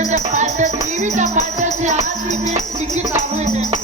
esa parte es típica, parte asiática, chiquita, muy bien.